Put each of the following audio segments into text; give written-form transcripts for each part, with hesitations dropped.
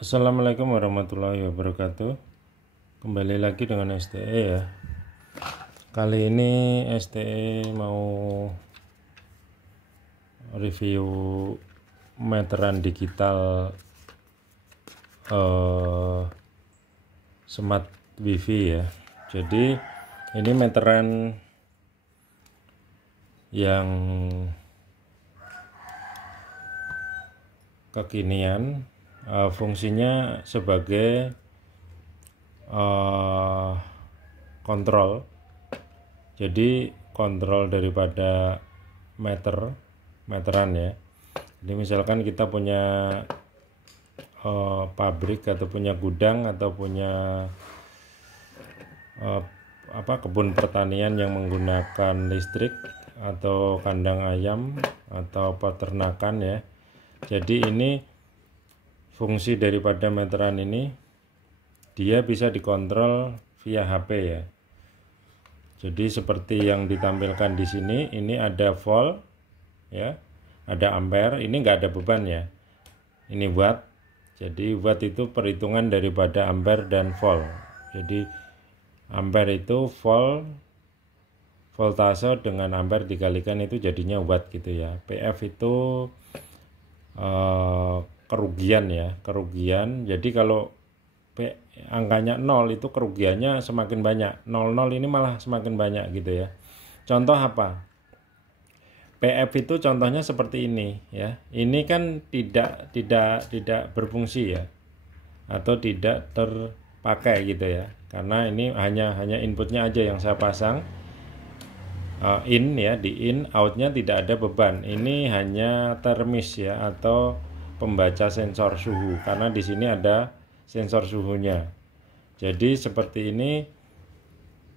Assalamualaikum warahmatullahi wabarakatuh. Kembali lagi dengan STE ya. Kali ini STE mau review meteran digital smart wifi ya. Jadi ini meteran yang kekinian, fungsinya sebagai kontrol. Jadi kontrol daripada meteran ya. Jadi misalkan kita punya pabrik atau punya gudang atau punya kebun pertanian yang menggunakan listrik atau kandang ayam atau peternakan ya. Jadi ini fungsi daripada meteran ini, dia bisa dikontrol via HP ya. Jadi seperti yang ditampilkan di sini, ini ada volt ya, ada ampere, ini enggak ada beban ya. Ini watt. Jadi watt itu perhitungan daripada ampere dan volt. Jadi ampere itu voltase dengan ampere dikalikan itu jadinya watt gitu ya. PF itu kerugian ya, kerugian. Jadi kalau angkanya 0 itu kerugiannya semakin banyak. 00 ini malah semakin banyak gitu ya. Contoh apa? PF itu contohnya seperti ini ya. Ini kan tidak berfungsi ya, atau tidak terpakai gitu ya. Karena ini hanya inputnya aja yang saya pasang. In ya, di in, outnya tidak ada beban. Ini hanya termis ya, atau pembaca sensor suhu, karena di sini ada sensor suhunya. Jadi seperti ini,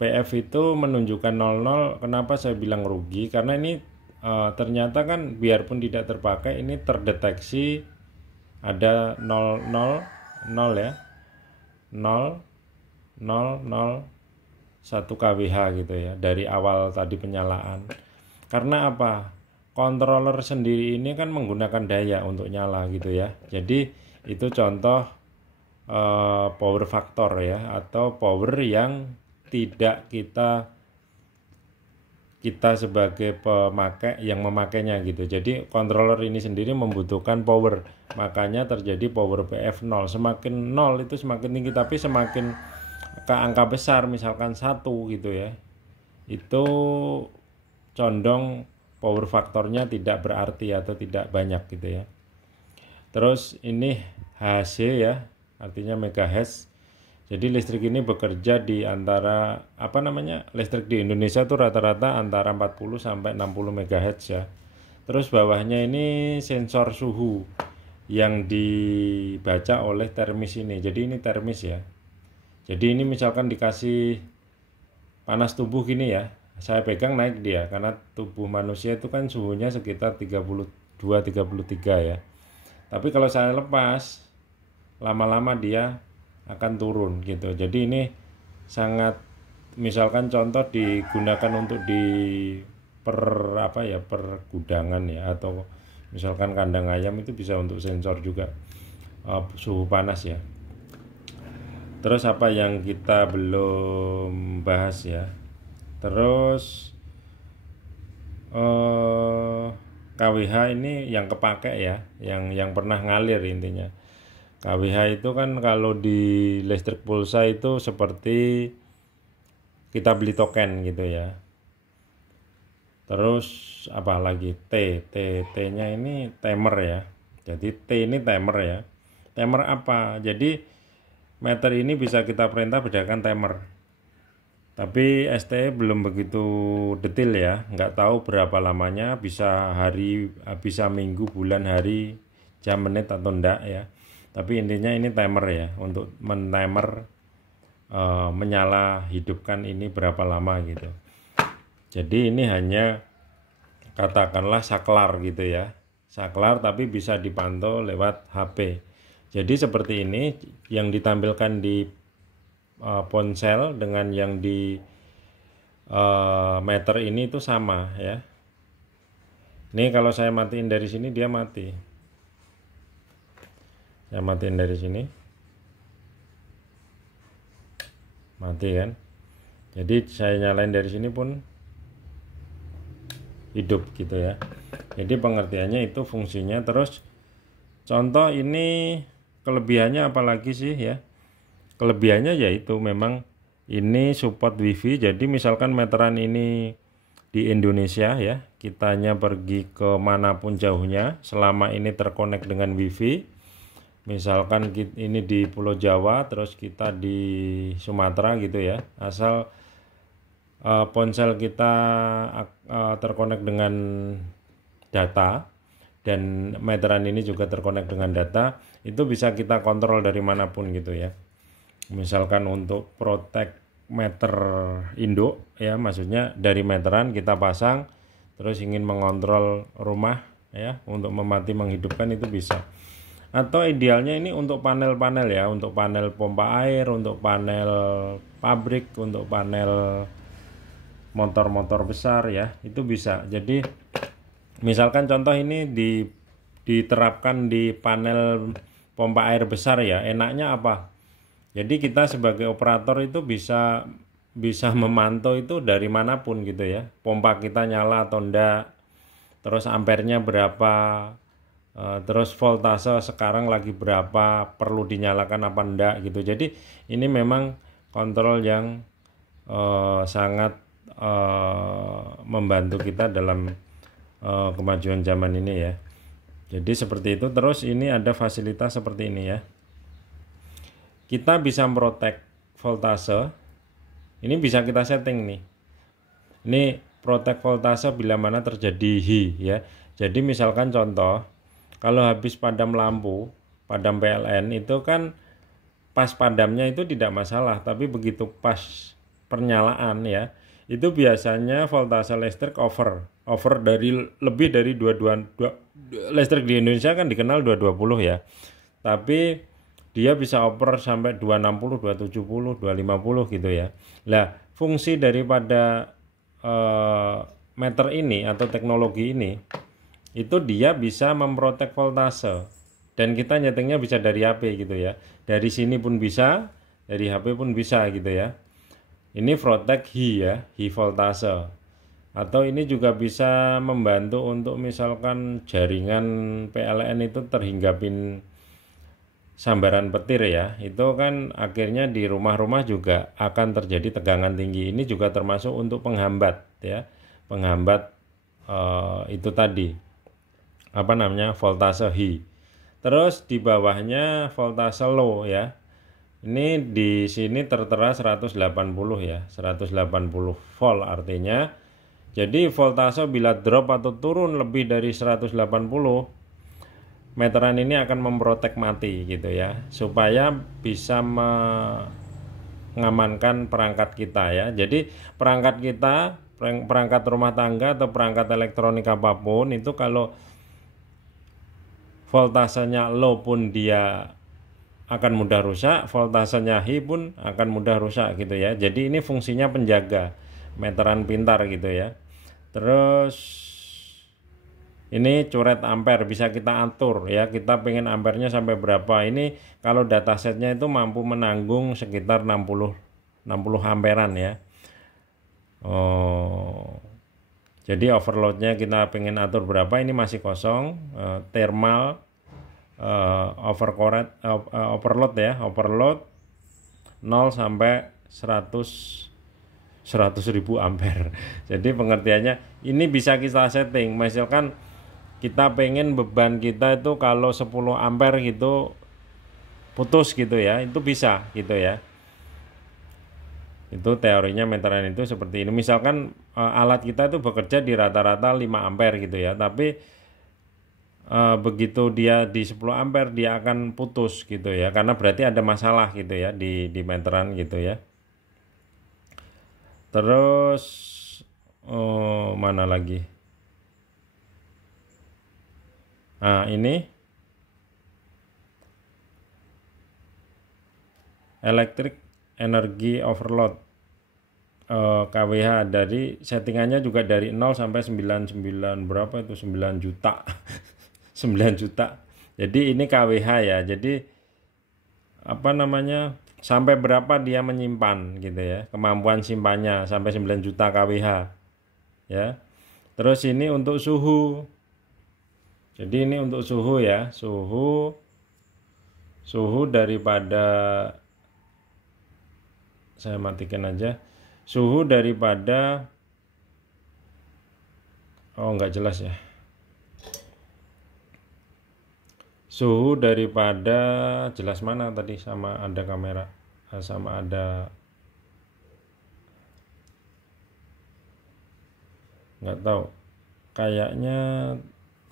PF itu menunjukkan 00. Kenapa saya bilang rugi? Karena ini ternyata kan biarpun tidak terpakai, ini terdeteksi ada 00 ya, 0 0 0 1 kWh gitu ya dari awal tadi penyalaan. Karena apa? Controller sendiri ini kan menggunakan daya untuk nyala gitu ya. Jadi itu contoh power factor ya, atau power yang tidak kita sebagai pemakai yang memakainya gitu. Jadi controller ini sendiri membutuhkan power. Makanya terjadi power PF 0. Semakin 0 itu semakin tinggi, tapi semakin ke angka besar misalkan 1 gitu ya, itu condong power faktornya tidak berarti atau tidak banyak gitu ya. Terus ini HC ya, artinya megahertz. Jadi listrik ini bekerja di antara listrik di Indonesia itu rata-rata antara 40 sampai 60 megahertz ya. Terus bawahnya ini sensor suhu yang dibaca oleh termis ini. Jadi ini termis ya. Jadi ini misalkan dikasih panas tubuh gini ya, saya pegang naik dia, karena tubuh manusia itu kan suhunya sekitar 32-33 ya. Tapi kalau saya lepas, lama-lama dia akan turun gitu. Jadi ini sangat, misalkan contoh digunakan untuk di pergudangan ya, atau misalkan kandang ayam itu bisa untuk sensor juga suhu panas ya. Terus apa yang kita belum bahas ya? Terus KWH ini yang kepake ya, yang pernah ngalir intinya. KWH itu kan kalau di listrik pulsa itu seperti kita beli token gitu ya. Terus apa lagi? T-nya ini timer ya. Jadi T ini timer ya. Timer apa? Jadi meter ini bisa kita perintah berdasarkan timer. Tapi STE belum begitu detail ya, nggak tahu berapa lamanya, bisa hari, bisa minggu, bulan, hari, jam, menit atau enggak ya. Tapi intinya ini timer ya, untuk men-timer menyala hidupkan ini berapa lama gitu. Jadi ini hanya katakanlah saklar gitu ya, saklar tapi bisa dipantau lewat HP. Jadi seperti ini yang ditampilkan di ponsel dengan yang di meter ini itu sama ya. Ini kalau saya matiin dari sini dia mati. Saya matiin dari sini, mati kan. Jadi saya nyalain dari sini pun hidup gitu ya. Jadi pengertiannya itu fungsinya. Terus contoh ini kelebihannya apalagi sih ya? Kelebihannya yaitu memang ini support wifi. Jadi misalkan meteran ini di Indonesia ya, kitanya pergi ke manapun jauhnya selama ini terkonek dengan wifi. Misalkan ini di Pulau Jawa, terus kita di Sumatera gitu ya, asal ponsel kita terkonek dengan data dan meteran ini juga terkonek dengan data, itu bisa kita kontrol dari manapun gitu ya. Misalkan untuk protect meter induk ya, maksudnya dari meteran kita pasang, terus ingin mengontrol rumah ya untuk memati menghidupkan itu bisa. Atau idealnya ini untuk panel-panel ya, untuk panel pompa air, untuk panel pabrik, untuk panel motor-motor besar ya, itu bisa. Jadi misalkan contoh ini diterapkan di panel pompa air besar ya, enaknya apa? Jadi kita sebagai operator itu bisa memantau itu dari manapun gitu ya, pompa kita nyala atau enggak, terus ampernya berapa, terus voltase sekarang lagi berapa, perlu dinyalakan apa enggak gitu. Jadi ini memang kontrol yang sangat membantu kita dalam kemajuan zaman ini ya. Jadi seperti itu. Terus ini ada fasilitas seperti ini ya, kita bisa memprotek voltase. Ini bisa kita setting nih, ini protect voltase bila mana terjadi hi ya. Jadi misalkan contoh, kalau habis padam lampu, padam PLN itu kan pas padamnya itu tidak masalah, tapi begitu pas pernyalaan ya, itu biasanya voltase listrik over dari lebih dari 22. Listrik di Indonesia kan dikenal 220 ya, tapi dia bisa over sampai 260, 270, 250 gitu ya. Nah, fungsi daripada meter ini atau teknologi ini, itu dia bisa memprotek voltase, dan kita nyetingnya bisa dari HP gitu ya, dari sini pun bisa, dari HP pun bisa gitu ya. Ini protect hi ya, hi voltase. Atau ini juga bisa membantu untuk misalkan jaringan PLN itu terhinggapin sambaran petir ya, itu kan akhirnya di rumah-rumah juga akan terjadi tegangan tinggi. Ini juga termasuk untuk penghambat ya, penghambat itu tadi apa namanya, voltase high. Terus di bawahnya voltase low ya. Ini di sini tertera 180 ya, 180 volt artinya. Jadi voltase bila drop atau turun lebih dari 180, meteran ini akan memprotek mati gitu ya, supaya bisa mengamankan perangkat kita ya. Jadi perangkat kita, perangkat rumah tangga atau perangkat elektronik apapun itu kalau voltasenya low pun dia akan mudah rusak, voltasenya high pun akan mudah rusak gitu ya. Jadi ini fungsinya penjaga, meteran pintar gitu ya. Terus ini coret ampere bisa kita atur ya, kita pengen ampernya sampai berapa. Ini kalau datasetnya itu mampu menanggung sekitar 60 amperan ya. Jadi overloadnya kita pengen atur berapa, ini masih kosong. Thermal overload ya, overload 0 sampai 100.000 ampere. Jadi pengertiannya ini bisa kita setting. Misalkan kita pengen beban kita itu kalau 10 ampere gitu putus gitu ya, itu bisa gitu ya. Itu teorinya meteran itu seperti ini. Misalkan alat kita itu bekerja di rata-rata 5 ampere gitu ya, tapi begitu dia di 10 ampere dia akan putus gitu ya, karena berarti ada masalah gitu ya di meteran gitu ya. Terus mana lagi? Nah ini electric energy overload, KWH dari settingannya juga dari 0 sampai 99 berapa itu, 9 juta 9 juta. Jadi ini KWH ya. Jadi apa namanya? Sampai berapa dia menyimpan gitu ya. Kemampuan simpannya sampai 9 juta KWH ya. Terus ini untuk suhu. Jadi ini untuk suhu ya. Suhu daripada, saya matikan aja. Suhu daripada, oh nggak jelas ya. Suhu daripada, jelas mana tadi, sama ada kamera, sama ada, nggak tahu, kayaknya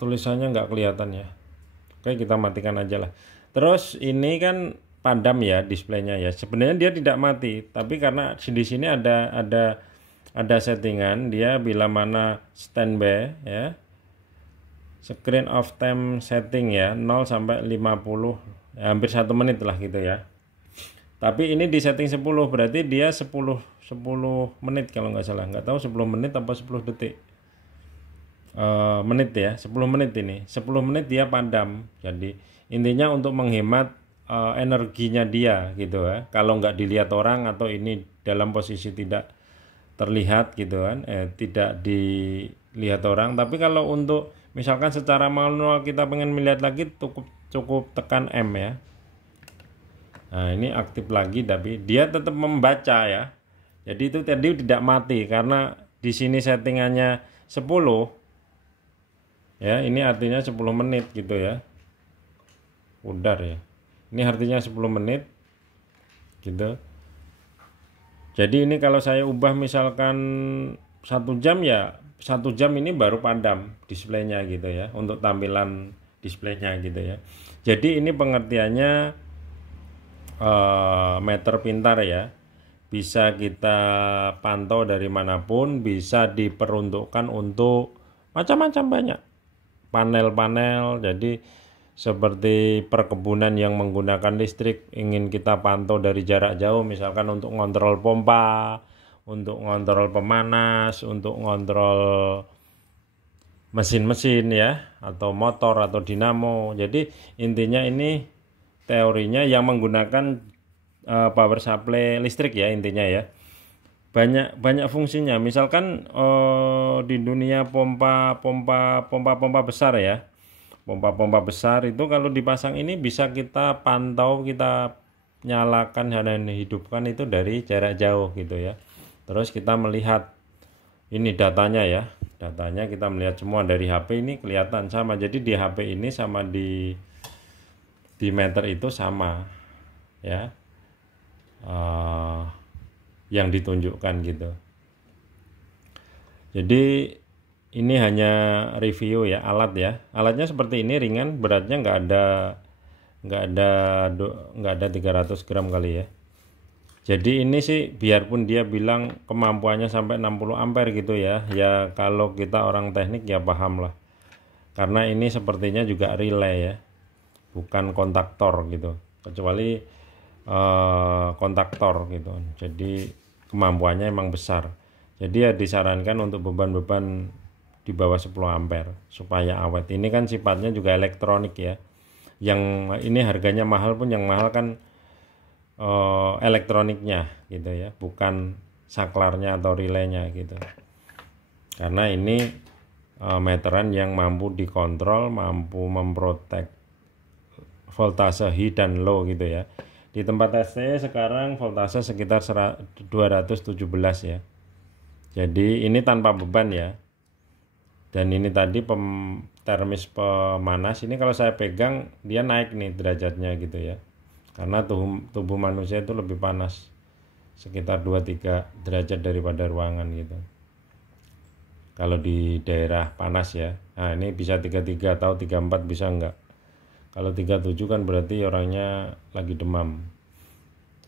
tulisannya nggak kelihatan ya. Oke, kita matikan aja lah. Terus ini kan padam ya displaynya ya. Sebenarnya dia tidak mati, tapi karena di sini ada settingan dia bila mana standby ya. Screen of time setting ya 0 sampai 50 ya, hampir 1 menit lah gitu ya. Tapi ini di setting 10, berarti dia 10 menit kalau nggak salah, nggak tahu 10 menit apa 10 detik. Menit ya, 10 menit ini. 10 menit dia padam. Jadi intinya untuk menghemat energinya dia gitu ya. Kalau nggak dilihat orang atau ini dalam posisi tidak terlihat gitu kan, tidak dilihat orang. Tapi kalau untuk misalkan secara manual kita pengen melihat lagi, cukup tekan M ya. Nah ini aktif lagi, tapi dia tetap membaca ya. Jadi itu tadi tidak mati karena di sini settingannya 10 ya. Ini artinya 10 menit gitu ya. Udar ya. Ini artinya 10 menit gitu. Jadi ini kalau saya ubah misalkan 1 jam ya, 1 jam ini baru padam displaynya gitu ya, untuk tampilan displaynya gitu ya. Jadi ini pengertiannya meter pintar ya, bisa kita pantau dari manapun, bisa diperuntukkan untuk macam-macam banyak panel-panel. Jadi seperti perkebunan yang menggunakan listrik, ingin kita pantau dari jarak jauh, misalkan untuk ngontrol pompa, untuk ngontrol pemanas, untuk ngontrol mesin-mesin ya, atau motor atau dinamo. Jadi intinya ini teorinya yang menggunakan power supply listrik ya intinya ya. Banyak fungsinya. Misalkan di dunia pompa besar ya. Pompa besar itu kalau dipasang ini bisa kita pantau, kita nyalakan dan hidupkan itu dari jarak jauh gitu ya. Terus kita melihat ini datanya ya. Datanya kita melihat semua dari HP ini kelihatan sama. Jadi di HP ini sama di meter itu sama ya. Yang ditunjukkan gitu. Jadi ini hanya review ya alat ya. Alatnya seperti ini, ringan, beratnya nggak ada 300 gram kali ya. Jadi ini sih biarpun dia bilang kemampuannya sampai 60 ampere gitu ya. Ya kalau kita orang teknik ya paham lah. Karena ini sepertinya juga relay ya. Bukan kontaktor gitu. Kecuali kontaktor gitu. Jadi kemampuannya emang besar. Jadi ya disarankan untuk beban-beban di bawah 10 ampere supaya awet. Ini kan sifatnya juga elektronik ya. Yang ini harganya mahal pun yang mahal kan elektroniknya gitu ya, bukan saklarnya atau relaynya gitu. Karena ini meteran yang mampu dikontrol, mampu memprotek voltase high dan low gitu ya. Di tempat ST sekarang voltase sekitar 217 ya. Jadi ini tanpa beban ya. Dan ini tadi termis pemanas, ini kalau saya pegang dia naik nih derajatnya gitu ya. Karena tubuh manusia itu lebih panas sekitar 2-3 derajat daripada ruangan gitu. Kalau di daerah panas ya. Nah, ini bisa 33 atau 34 bisa enggak. Kalau 37 kan berarti orangnya lagi demam.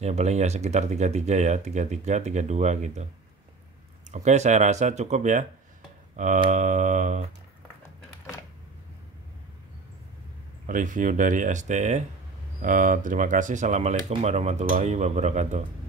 Ya paling ya sekitar 33 ya, 33, 32 gitu. Oke, saya rasa cukup ya. Review dari STE. Terima kasih. Assalamualaikum warahmatullahi wabarakatuh.